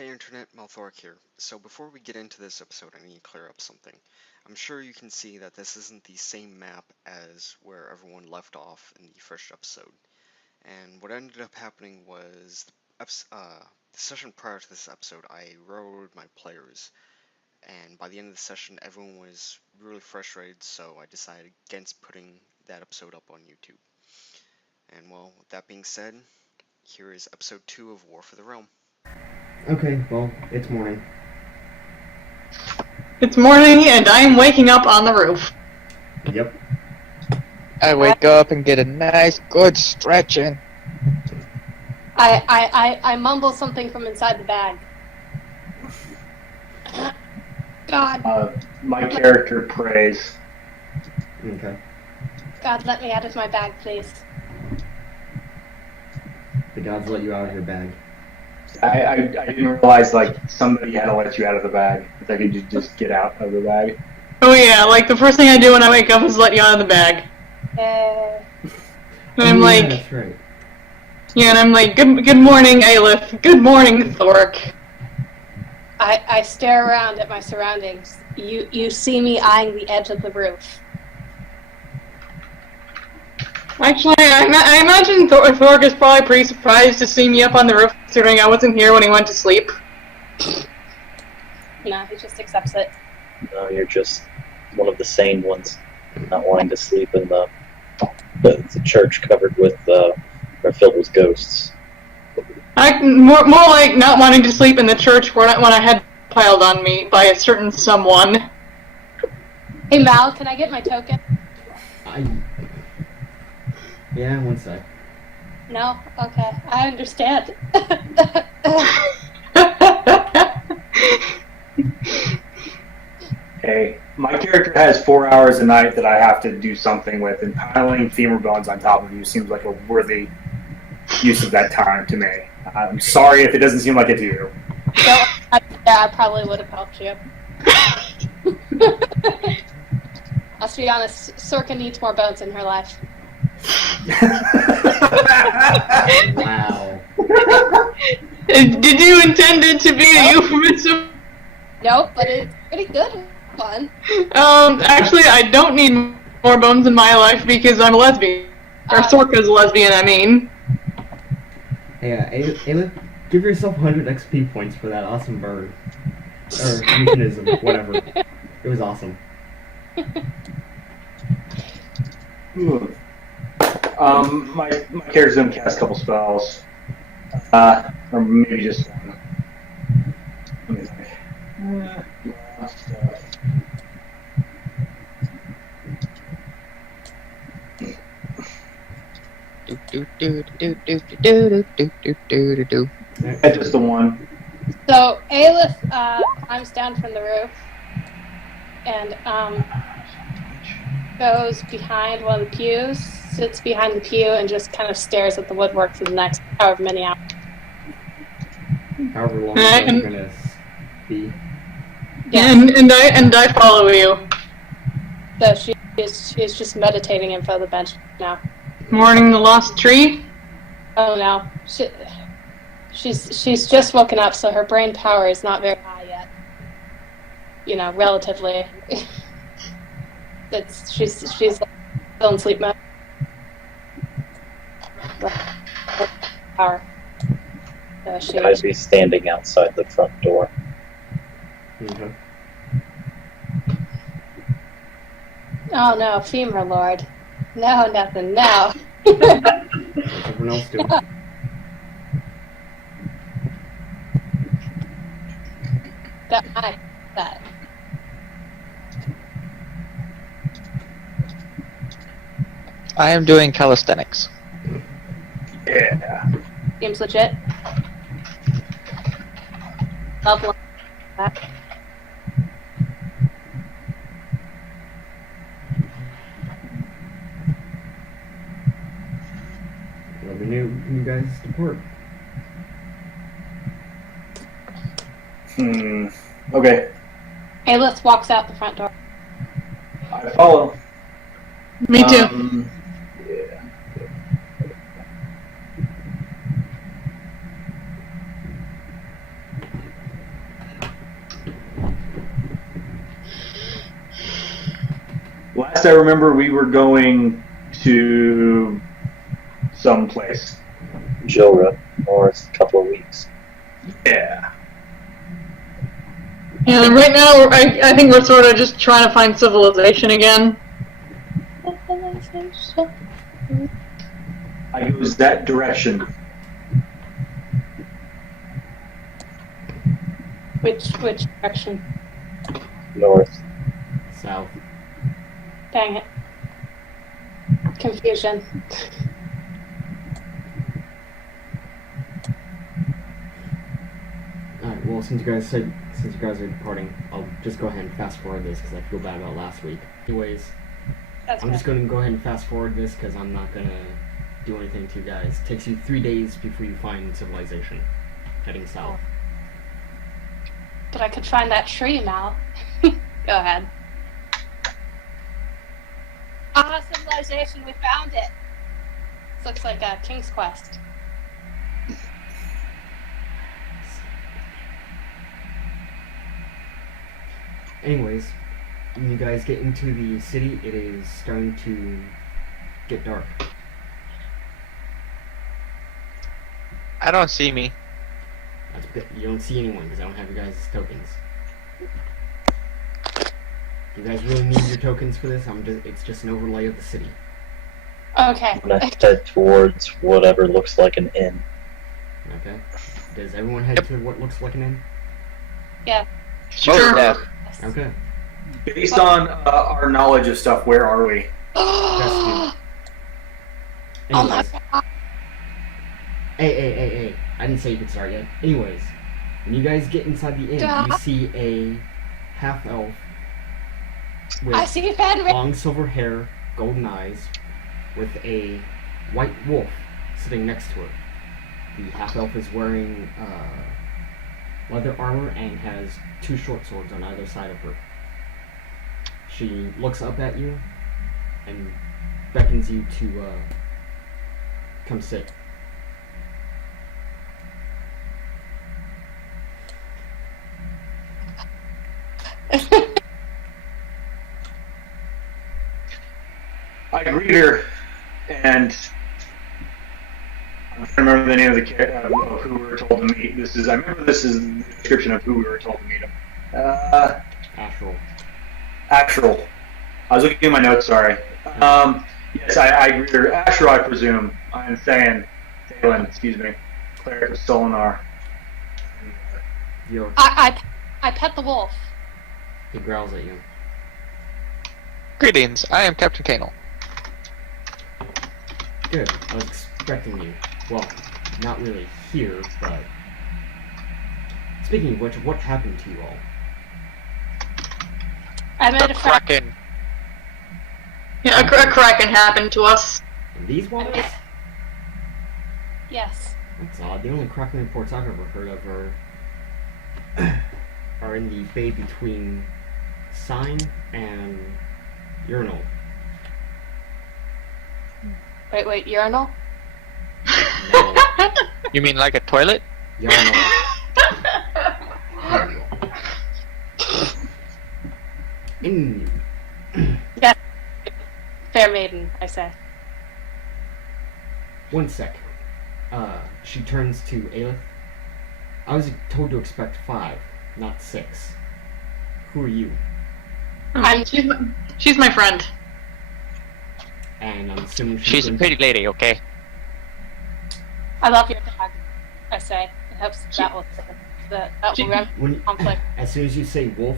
Hey Internet, Malthork here. So before we get into this episode, I need to clear up something. I'm sure you can see that this isn't the same map as where everyone left off in the first episode. And what ended up happening was the session prior to this episode, I railroaded my players. And by the end of the session, everyone was really frustrated, so I decided against putting that episode up on YouTube. And well, with that being said, here is episode 2 of War for the Realm. Okay, well, it's morning. It's morning and I'm waking up on the roof. Yep. I wake up and get a nice good stretch in. I mumble something from inside the bag. God, My character prays. Okay. God, let me out of my bag, please. The gods let you out of your bag. I didn't realize somebody had to let you out of the bag. If I could just get out of the bag. Oh yeah, like the first thing I do when I wake up is let you out of the bag. Uh, And I'm yeah, like, that's right. yeah, and I'm like, good morning, Aelith. Good morning, Thork. I stare around at my surroundings. You see me eyeing the edge of the roof. Actually, I imagine Thork is probably pretty surprised to see me up on the roof, considering I wasn't here when he went to sleep. No, he just accepts it. No, you're just one of the sane ones, not wanting to sleep in the church covered with or filled with ghosts. More like not wanting to sleep in the church when I had piled on me by a certain someone. Hey Mal, can I get my token? Yeah, one sec. No? Okay, I understand. Hey, my character has 4 hours a night that I have to do something with, and piling femur bones on top of you seems like a worthy use of that time to me. I'm sorry if it doesn't seem like it to you. I probably would have helped you. Let's be honest, Sorka needs more bones in her life. Wow. Did you intend it to be a euphemism? Nope, but it's pretty good one. Actually, I don't need more bones in my life because I'm a lesbian. Or Sorka's a lesbian, I mean. Hey, Aelith, give yourself 100 XP points for that awesome bird. Or euphemism, whatever. It was awesome. My character's gonna cast a couple spells. Or maybe just one. Let me think. Just the one. So Aelith climbs down from the roof and goes behind one of the pews, sits behind the pew, and just kind of stares at the woodwork for the next however many hours. However long it's gonna be. Yeah. And I follow you. So she's just meditating in front of the bench now. Mourning the lost tree? Oh no, she's just woken up, so her brain power is not very high yet. You know, relatively. She's still in sleep mode. Power. So I'd be standing outside the front door. Okay. Oh no, femur lord. No, nothing. No. What's everyone else doing? That. I am doing calisthenics. Yeah. Seems legit. Love that. Let me know when you guys support. Okay. Aelith walks out the front door. I follow. Me too. Yeah. last I remember, we were going to some place. Jilra, north, a couple of weeks. Yeah. And right now, I think we're sort of just trying to find civilization again. I goes that direction. Which direction? North. South. Dang it. Confusion. Alright, well, since you guys are departing, I'll just go ahead and fast forward this because I feel bad about last week. Anyways, That's I'm good. just going to go ahead and fast forward this because I'm not going to do anything to you guys. It takes you 3 days before you find civilization, heading south. But I could find that tree, Mal. Go ahead. Ah, civilization, we found it. This looks like a King's Quest. Anyways, when you guys get into the city, it is starting to get dark. I don't see me. That's good. You don't see anyone because I don't have your guys' tokens. You guys really need your tokens for this? It's just an overlay of the city. Okay. I'm gonna head towards whatever looks like an inn. Okay? Does everyone head to what looks like an inn? Yeah. Most deaf. Okay. Based on our knowledge of stuff, where are we? Oh my Anyways, god. hey. I didn't say you could start yet. Anyways, when you guys get inside the inn, you see a half-elf I with see Fenrir. long silver hair, golden eyes, with a white wolf sitting next to her. The half-elf is wearing leather armor and has 2 short swords on either side of her. She looks up at you and beckons you to come sit. I greet her, and I'm trying to remember the name of the of who we were told to meet. I remember this is the description of who we were told to meet him. Astral. Astral. I was looking at my notes, sorry. Yes, I greet her. Astral, I presume. I'm Thayan. Thalen, excuse me. Cleric of Solinar. Yo, I pet the wolf. he growls at you. Greetings, I am Captain Canel. Good. I was expecting you. Well, not really here, but... Speaking of which, what happened to you all? I made The a friend. Kraken. Yeah, a kraken happened to us. In these waters? Yes. That's odd. The only Kraken reports I've ever heard of are in the bay between Sign and Urinal. Wait, urinal? No, You mean like a toilet? Urinal. In Fair maiden, I say. one sec. She turns to Aelith. I was told to expect 5, not 6. Who are you? She's my friend. And I'm assuming She's a going pretty lady, okay? I love your dog, I say. It hopes that will remedy when conflict. as soon as you say wolf,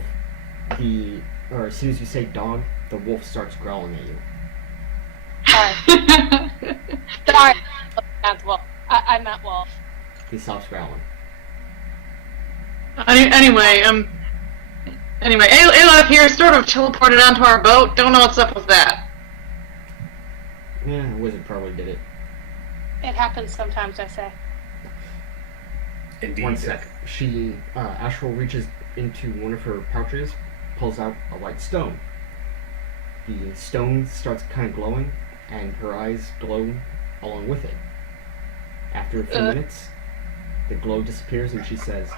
as soon as you say dog, the wolf starts growling at you. Sorry. Wolf. I meant wolf. He stops growling. Anyway, Ayla here sort of teleported onto our boat. Don't know what's up with that. Yeah, a wizard probably did it. It happens sometimes, I say. Indeed. One sec. She, Astral reaches into one of her pouches, pulls out a white stone. The stone starts kind of glowing, and her eyes glow along with it. After a few minutes, the glow disappears, and she says,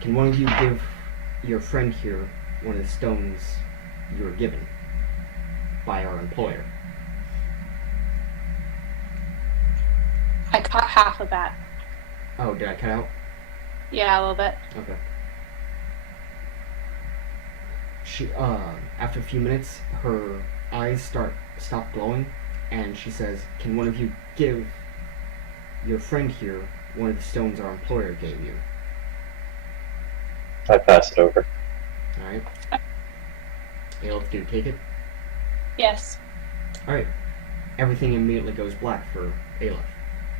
"Can one of you give your friend here one of the stones you were given?" by our employer. I caught half of that. Oh, did I cut out? Yeah, a little bit. Okay. She, after a few minutes, her eyes stop glowing, and she says, "Can one of you give your friend here one of the stones our employer gave you?" I pass it over. Alright. Aelith, do you take it? Yes. Alright. Everything immediately goes black for Aelith.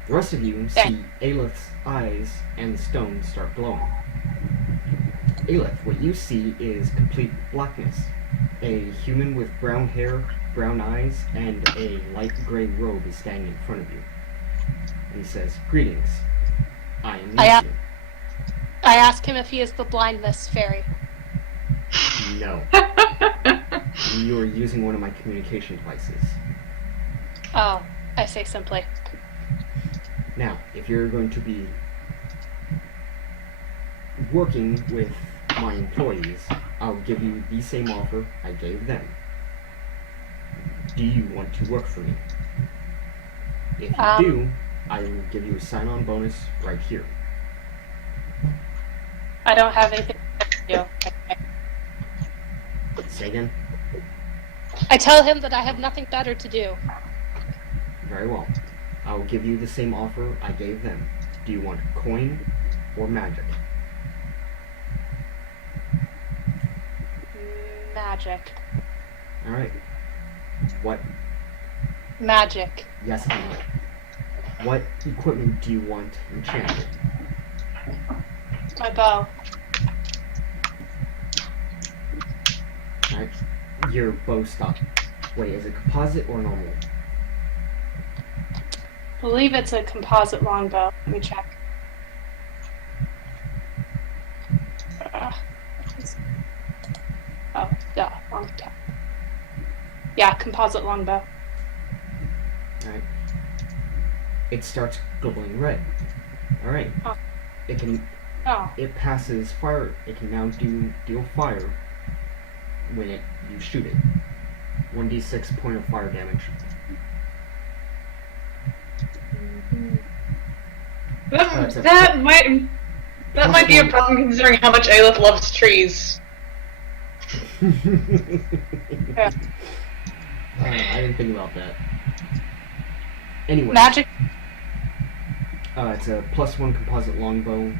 The rest of you Yeah. see Aelith's eyes and the stone start glowing. Aelith, what you see is complete blackness. A human with brown hair, brown eyes, and a light gray robe is standing in front of you. And he says, "Greetings. I am I Lucian." I ask him if he is the blindness fairy. No. You are using one of my communication devices. Oh, I say simply. Now, if you're going to be working with my employees, I'll give you the same offer I gave them. Do you want to work for me? If you do, I will give you a sign-on bonus right here. I don't have anything to do. Say again? I tell him that I have nothing better to do. Very well. I will give you the same offer I gave them. Do you want coin or magic? Magic. Alright. What? Magic. Yes, I know. What equipment do you want enchanted? My bow. Alright. Your bow stock. Wait, is it composite or normal? I believe it's a composite longbow. Let me check. Oh, yeah, longbow. Yeah, composite longbow. Alright. It starts glowing red. Alright. Oh. Oh, It passes fire. It can now deal fire when you shoot it. 1d6 point of fire damage. That might be a problem considering how much Aelith loves trees. Yeah. I didn't think about that. Anyway, magic. it's a +1 composite longbow.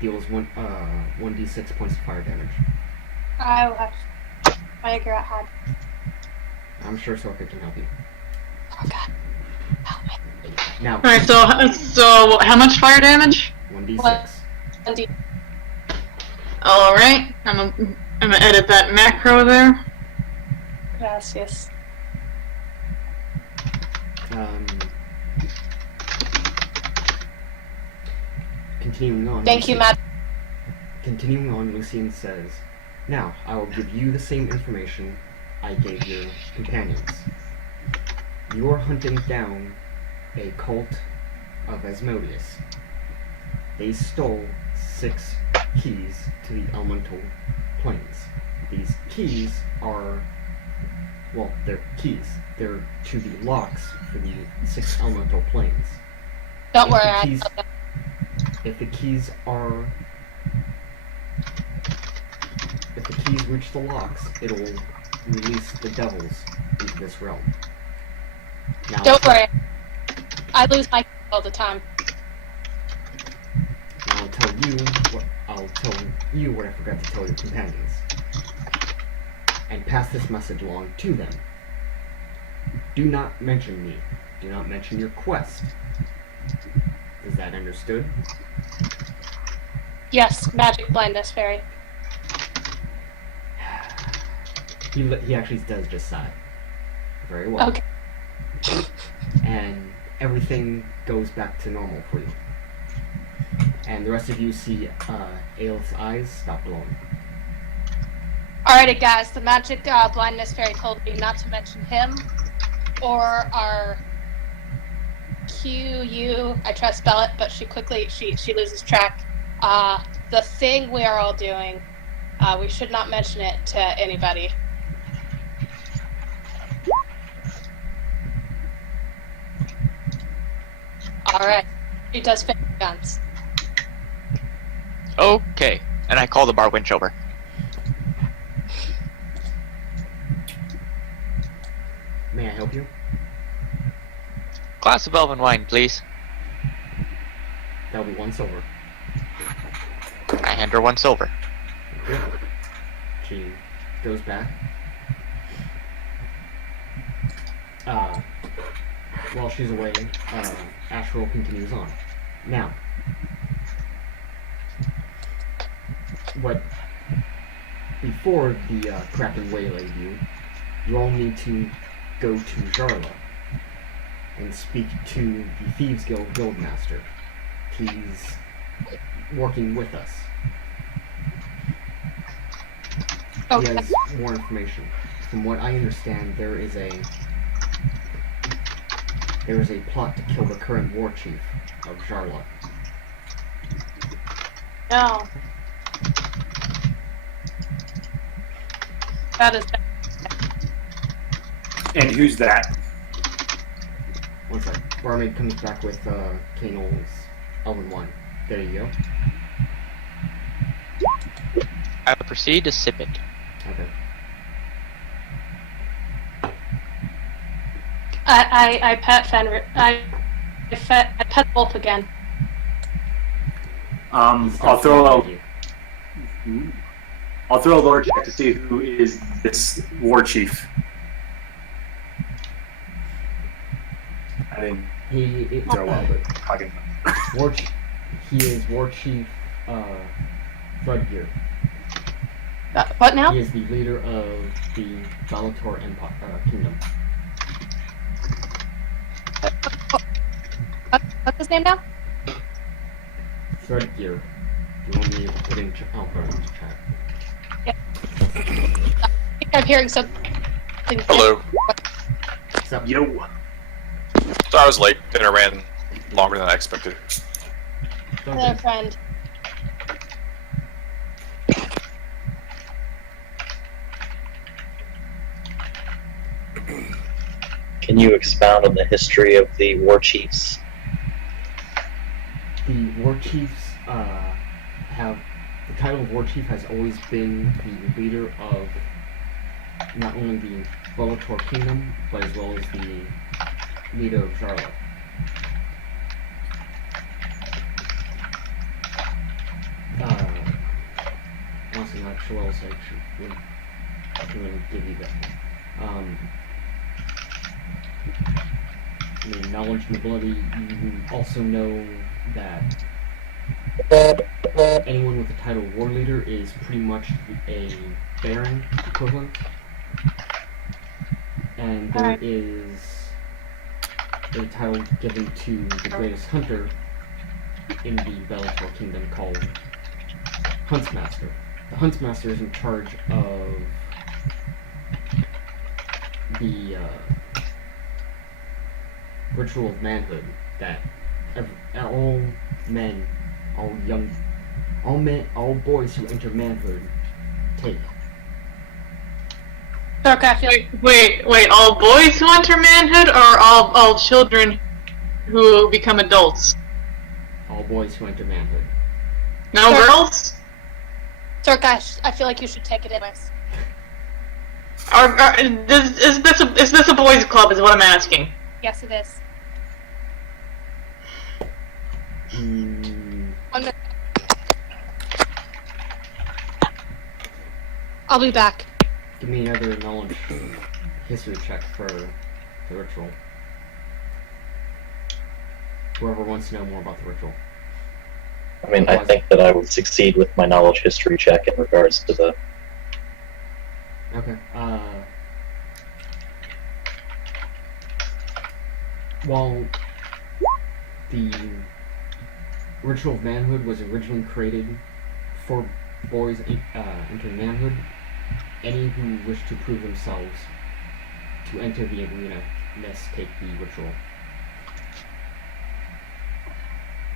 Deals 1d6 points of fire damage. I will have to figure out how. I'm sure Sorka can help you. Oh God. Help me. Now, Alright, so how much fire damage? 1d6. Indeed. Alright, I'm gonna edit that macro there. Gracias. Continuing on. Thank you, Matt. Continuing on, Lucian says, "Now, I will give you the same information I gave your companions. You are hunting down a cult of Asmodeus. They stole 6 keys to the elemental planes. These keys are, well, they're keys. They're to the locks for the 6 elemental planes. Don't If worry. the keys- If the keys reach the locks, it'll release the devils into this realm. Now, Don't worry. I lose my all the time. I'll tell you what I forgot to tell your companions, and pass this message along to them. Do not mention me. Do not mention your quest. Is that understood?" Yes, magic blindness fairy. He actually does just sigh. Very well. Okay. And everything goes back to normal for you. And the rest of you see Aelith's eyes stop glowing. Alrighty, guys. The magic blindness fairy told me not to mention him or our QU. I try to spell it, but she loses track. The thing we are all doing. We should not mention it to anybody. Alright. He does fit guns. Okay. And I call the bar winch over. May I help you? Glass of elven wine, please. That'll be 1 silver. I hand her 1 silver. Okay. She goes back. While she's away, Astral continues on. Now, before the Kraken waylaid you, you all need to go to Jarla and speak to the Thieves Guild Guildmaster. He's working with us. Okay. He has more information. From what I understand, there is a plot to kill the current war chief of Jarla. No. That is bad. And who's that? One sec. Barmaid comes back with Kanel's Elven Wine. There you go. I will proceed to sip it. Okay. I pet Fenrir. I pet Wolf again. I'll Starts throw with a you. lore check to see who is this war chief. I didn't He throw well, but I can. He is War Chief Threadgear. What now? He is the leader of the Bellator Empire Kingdom. What's his name now? Threadgear. Do you want me to put in into chat? I think I'm hearing something. Hello. What's up? Yo. So I was late. Dinner ran longer than I expected. Hello, friend. Can you expound on the history of the war chiefs? The War Chiefs have the title of War Chief has always been the leader of not only the Bellator Kingdom, but as well as the leader of Jarla. Honestly, not sure what else I can really give you that. I mean, knowledge and ability, you also know that anyone with the title War Leader is pretty much a Baron equivalent. And there Alright. is a title given to the greatest hunter in the Bellator Kingdom called Huntsmaster. The Huntsmaster is in charge of the ritual of manhood that all men, all boys who enter manhood take. Okay, I feel like Wait, all boys who enter manhood, or all children who become adults? All boys who enter manhood. No Sure. girls? Sorkash, I feel like you should take it anyways. Is this a boys' club? Is what I'm asking. Yes, it is. Mm, 1 minute. I'll be back. give me another knowledge history check for the ritual. Whoever wants to know more about the ritual. I mean, I think that I would succeed with my knowledge history check in regards to the. Okay. While the ritual of manhood was originally created for boys entering manhood, any who wish to prove themselves to enter the arena must take the ritual.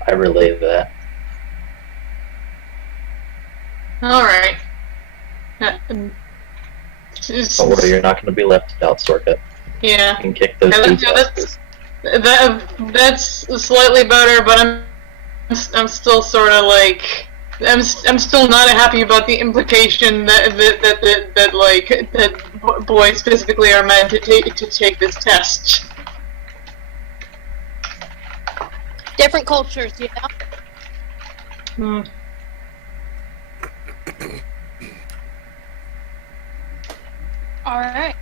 I relay that. Alright. Don't worry, you're not going to be left out, Sorka. Yeah. You can kick those Yeah, dudes' that's- asses. That's slightly better, but I'm still sort of like I'm still not happy about the implication that boys specifically are meant to take this test. Different cultures, you know? Alright.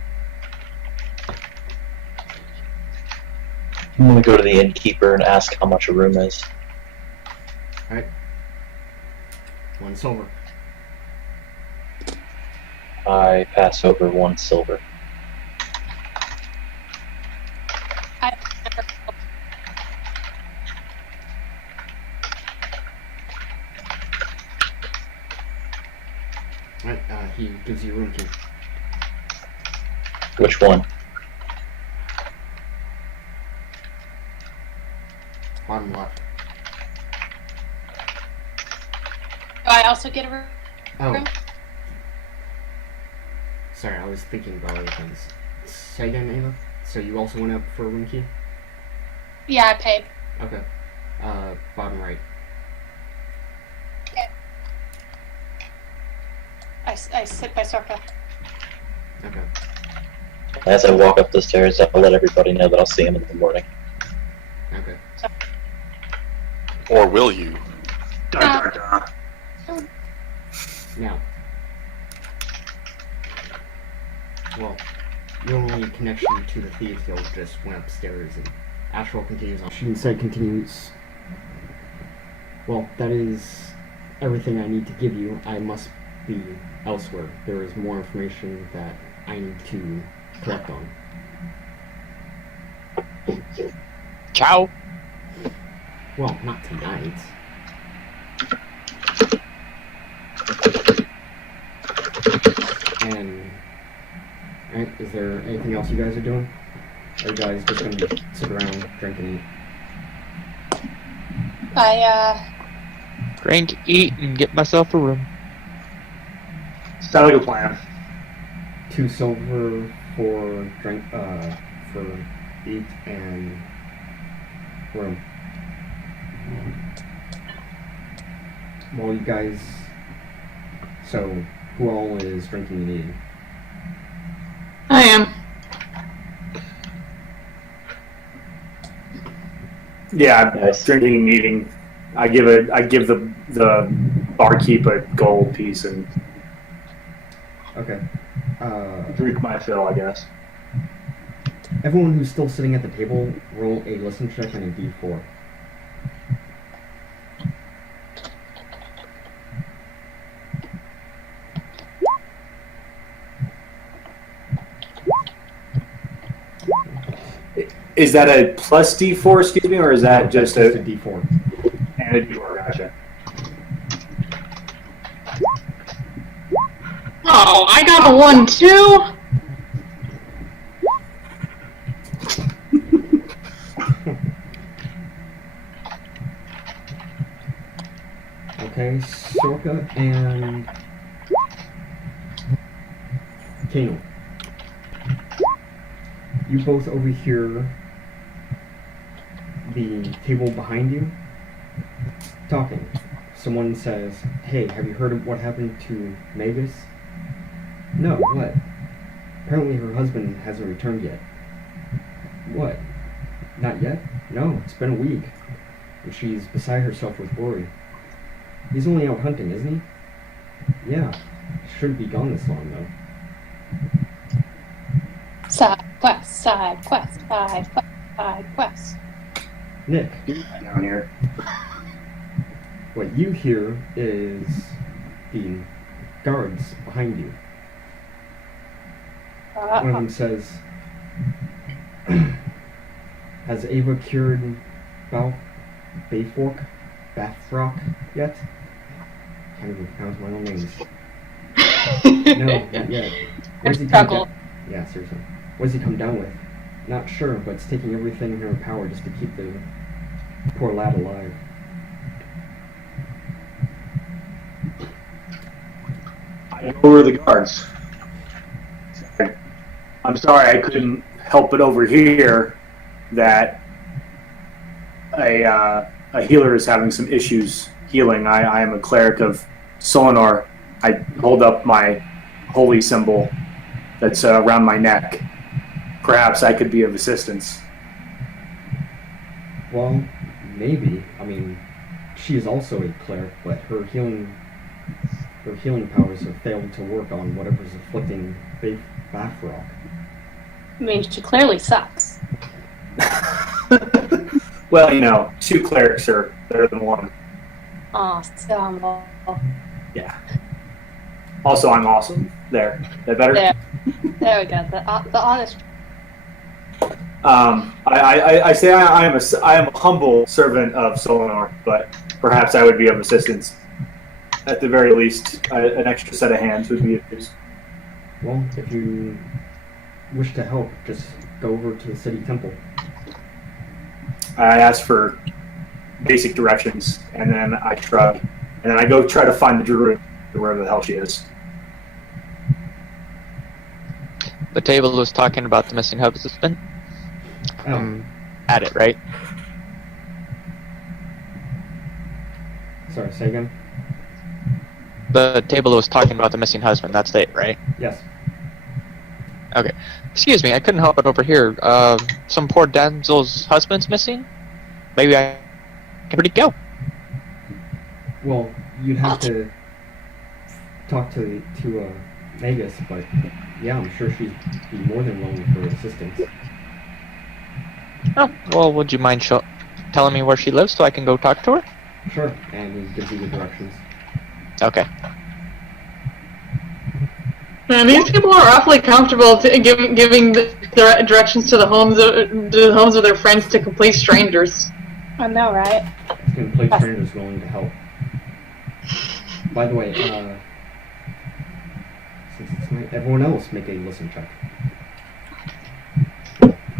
I'm gonna go to the innkeeper and ask how much a room is. Alright. 1 silver. I pass over 1 silver. I Alright, he gives you a room key. Which one? Bottom left. Do I also get a room? Oh. Sorry, I was thinking about other things. Say again, Ava? So you also went up for a room key? Yeah, I paid. Okay. Bottom right. I sit by Sorka. Okay. As I walk up the stairs, I'll let everybody know that I'll see him in the morning. Okay. Or will you? Now. Well, your only connection to the Thieves Guild just went upstairs, and Astral continues on. She instead continues. Well, that is everything I need to give you. I must be elsewhere. There is more information that I need to collect on. Ciao. Well, not tonight. And, right, is there anything else you guys are doing? Or are you guys just gonna sit around, drink and eat? Drink, eat, and get myself a room. Sounds like a plan. 2 silver for drink, for eat and room. Well, you guys. So, who all is drinking and eating? I am. Yeah, I'm Nice. drinking and eating. I give the barkeep a gold piece and Okay. drink my fill, I guess. Everyone who's still sitting at the table, roll a listen check and a d4. Is that a plus D4, excuse me, or is that No, just that's a d4. and a D4? Gotcha. Oh, I got a 1 too. Okay, Sorka and Kano. You both overhear the table behind you talking. Someone says, "Hey, have you heard of what happened to Mavis?" "No, what?" "Apparently her husband hasn't returned yet." "What? Not yet?" "No, it's been a week. And she's beside herself with worry." "He's only out hunting, isn't he?" "Yeah. Shouldn't be gone this long, though." Side quest, side quest, side quest, side quest. "Nick, Down here. what you hear is the guards behind you. One of them says, "Has Ava cured Bathrock yet?" Can't even pronounce my own names. "No, not yet." "What does he come Struggle. down? Yeah, seriously. What does he come down with?" "Not sure, but it's taking everything in her power just to keep the poor lad alive." I go over the guards. I'm sorry I couldn't help but overhear that a healer is having some issues healing. I am a cleric of Solinar. I hold up my holy symbol that's around my neck. Perhaps I could be of assistance. Well, maybe. I mean, she is also a cleric, but her healing powers have failed to work on whatever's afflicting Bafrock. I mean, she clearly sucks. Well, you know, 2 clerics are better than 1. Aw, so humble. Yeah. Also, I'm awesome. There. Is that better? There we go. The honest. I say I am a humble servant of Solinar, but perhaps I would be of assistance. At the very least, an extra set of hands would be of use. Well, if you wish to help, just go over to the city temple. I ask for basic directions, and then I shrug, and then I go try to find the druid wherever the hell she is. The table was talking about the missing husband. At it, right? Sorry, say again? The table was talking about the missing husband. That's it, right? Yes. Okay. Excuse me, I couldn't help but overhear. Some poor damsel's husband's missing? Maybe I can pretty go. Well, you'd have to talk to Magus, but yeah, I'm sure she'd be more than willing for assistance. Oh, well, would you mind telling me where she lives so I can go talk to her? Sure, and he gives you the directions. Okay. Man, these people are awfully comfortable giving the directions to the homes of their friends to complete strangers. I know, right? Complete strangers willing to help. By the way, since it's night, everyone else make a listen check.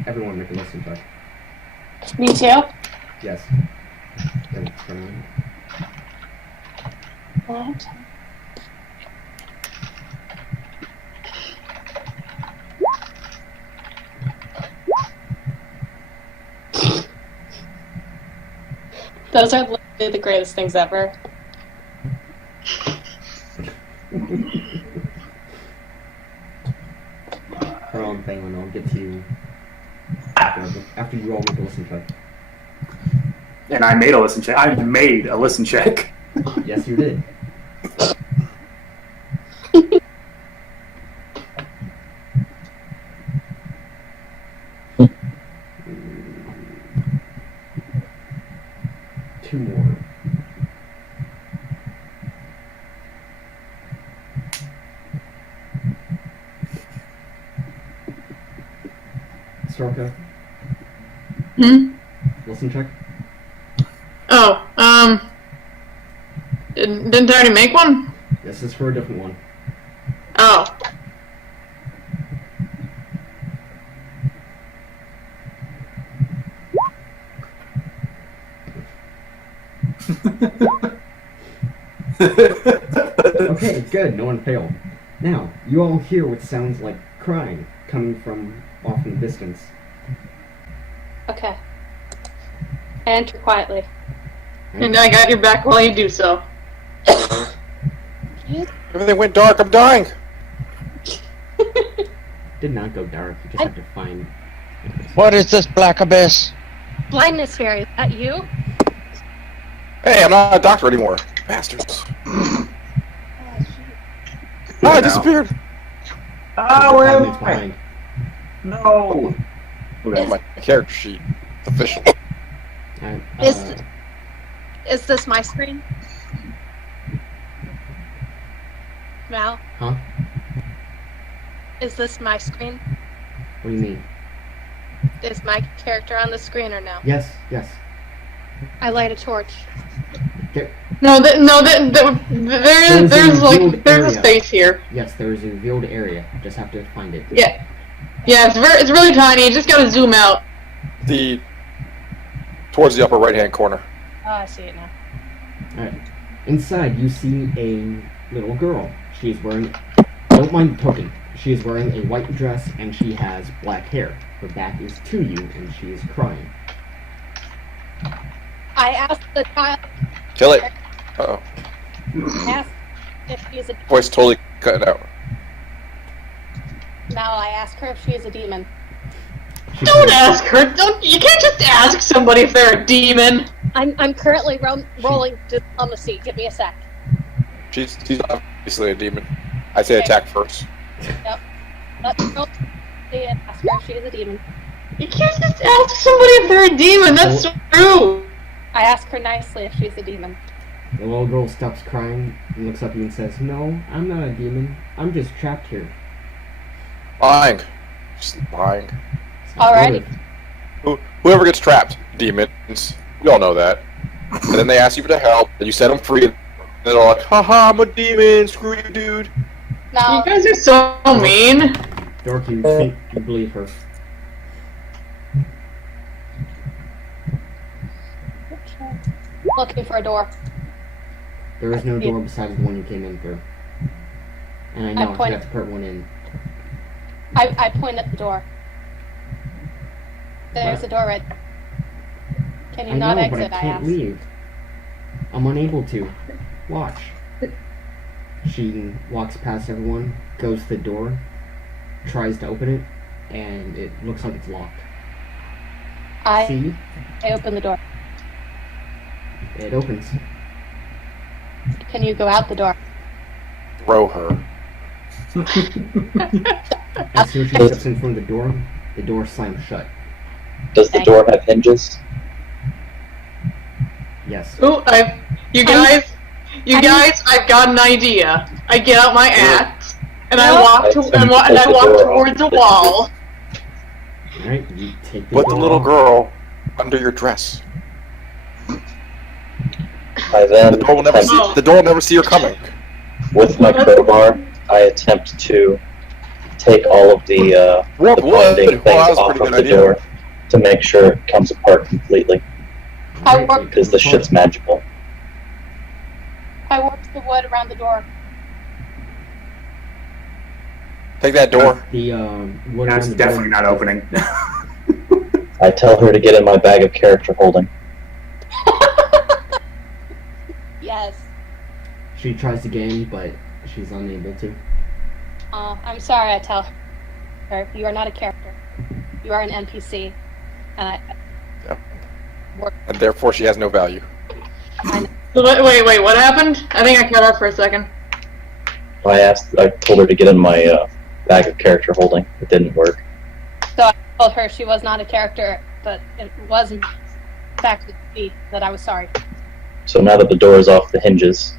Everyone make a listen check. Me too? Yes. What? Those are literally the greatest things ever. Hold on, Penguin, I'll get to you after you all make a listen check. And I made a listen check. I made a listen check. Yes, you did. Two more. Sorka, listen check. Oh, didn't I already make one? This is for a different one. Oh. Okay, good. No one failed. Now, you all hear what sounds like crying coming from off in the distance. Okay. Enter quietly. And I got your back while you do so. Everything went dark. I'm dying. Did not go dark. You just have to find. What is this black abyss? Blindness fairy, is that you? Hey, I'm not a doctor anymore. Bastards. I disappeared. Ah, where am Minutes I? behind. No. Okay, my character sheet. Official. Alright, Is this my screen? Mal, huh? is this my screen? What do you mean? Is my character on the screen or no? Yes, yes. I light a torch. Okay. There's a space here. Yes, there is a revealed area. Just have to find it. Yeah. Yeah, it's really tiny. You just gotta zoom out. Towards the upper right-hand corner. Oh, I see it now. Alright. Inside, you see a little girl. She is wearing. Don't mind the token. She is wearing a white dress and she has black hair. Her back is to you and she is crying. I asked the child. Kill it. Uh-oh. Asked if she's a. Voice totally cut out. Mal, I asked her if she is a demon. Don't ask her. Don't. You can't just ask somebody if they're a demon. I'm currently rolling diplomacy. Give me a sec. She's obviously a demon. I say Okay. attack first. Let's roll and ask her if she is a demon. You can't just ask somebody if they're a demon. That's so rude. I ask her nicely if she's a demon. The little girl stops crying and looks up at you and says, "No, I'm not a demon. I'm just trapped here." Lying. Just lying. It's not Alrighty. motive. Whoever gets trapped, demons. We all know that. And then they ask you for the help, and you set them free. And they're all like, haha, I'm a demon. Screw you, dude. You Now, guys are so mean. Dorky, you think you believe her. looking for a door. There is no door besides the one you came in through. And I know I pointed- forgot to put one in. I point at the door. There's What? a door right there. Can you I not know, exit? but I I can't asked. leave. I'm unable to. Watch. She walks past everyone, goes to the door, tries to open it, and it looks like it's locked. I See? open the door. It opens. Can you go out the door? Throw her. As soon as she steps in front of the door slams shut. Does the door have hinges? Yes. Ooh, you guys, I've got an idea. I get out my axe and I walk towards the wall. Alright, you take the Put the door little off. girl under your dress. I then The door will never see. Oh. The door will never see her coming. with my crowbar, I attempt to take all of the Warp wood. bonding Well, that things was a off pretty of good the idea. door to make sure it comes apart completely, I Alright, work- you because the pull shit's magical. I warped the wood around the door. Take that door. the wood That's around the definitely door. not opening. I tell her to get in my bag of character holding. Yes. She tries to get in, but she's unable to. I'm sorry. I tell her you are not a character. You are an NPC, and And therefore she has no value. Wait, what happened? I think I cut off for a second. I told her to get in my bag of character holding. It didn't work. told her she was not a character, but it was in fact me that I was sorry. So now that the door is off the hinges,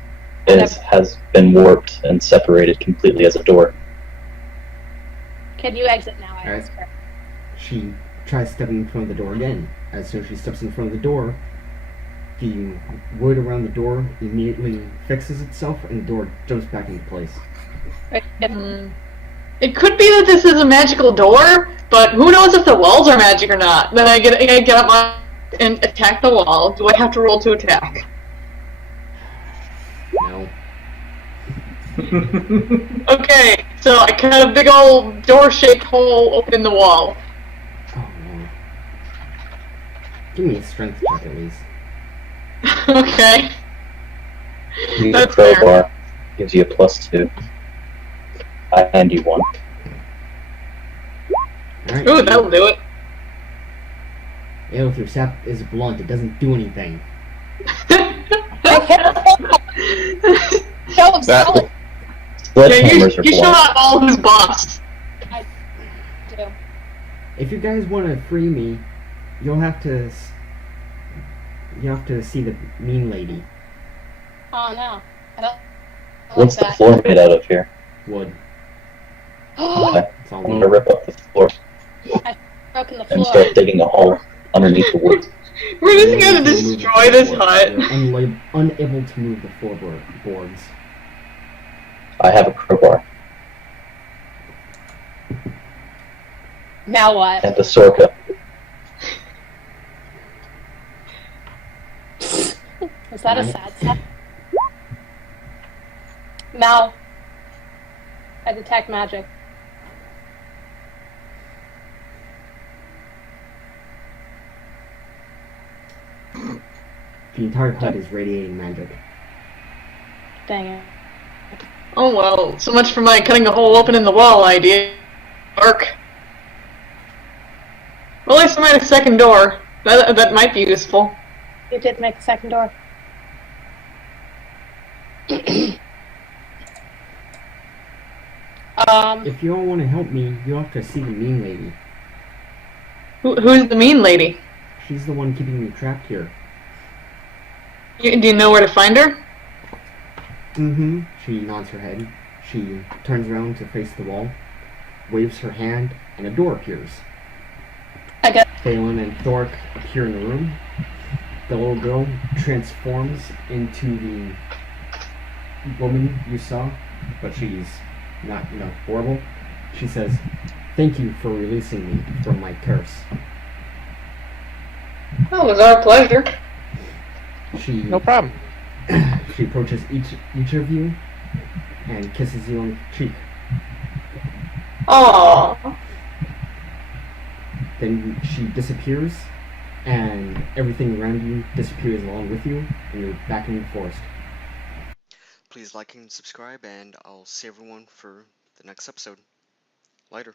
it has been warped and separated completely as a door. Can you exit now? I Alright. asked her. She tries stepping in front of the door again. As soon as she steps in front of the door, the wood around the door immediately fixes itself and the door jumps back into place. It could be that this is a magical door, but who knows if the walls are magic or not. Then I get up and attack the wall. Do I have to roll to attack? No. Okay, so I cut a big old door-shaped hole open in the wall. Oh no. Give me a strength check at least. Okay. Use a That's fair. crowbar. Gives you a +2. I hand you one. Alright. Ooh, that'll do it. Ew, if your sap is blunt, it doesn't do anything. Show of That- solid Sledgehammers are you blunt. shot all his boss. do. If you guys want to free me, you'll have to see the mean lady. Oh no. I don't What's the like floor made out of here? Wood. that. It's all I'm gonna wood. rip up the floor Broken the and floor. start digging a hole underneath the wood. We're just You're gonna unable to move the destroy this floorboards. hut. You're unable to move the floorboards. I have a crowbar Now what? and a sorka. Was that a sad set? Mal. I detect magic. The entire hut is radiating magic. Dang it. Oh well, so much for my cutting a hole open in the wall idea. Work. Well, at least I made a second door. That might be useful. You did make a second door. If you all want to help me, you'll have to see the mean lady. Who's the mean lady? She's the one keeping me trapped here. Do you know where to find her? Mm-hmm. She nods her head. She turns around to face the wall, waves her hand, and a door appears. I guess. Phelan and Thork appear in the room. The little girl transforms into the woman you saw, but she's not, horrible. She says, "Thank you for releasing me from my curse." Oh, it was our pleasure. She No problem. she approaches each of you and kisses you on the cheek. Aww. Then she disappears, and everything around you disappears along with you, and you're back in the forest. Please like and subscribe, and I'll see everyone for the next episode. Later.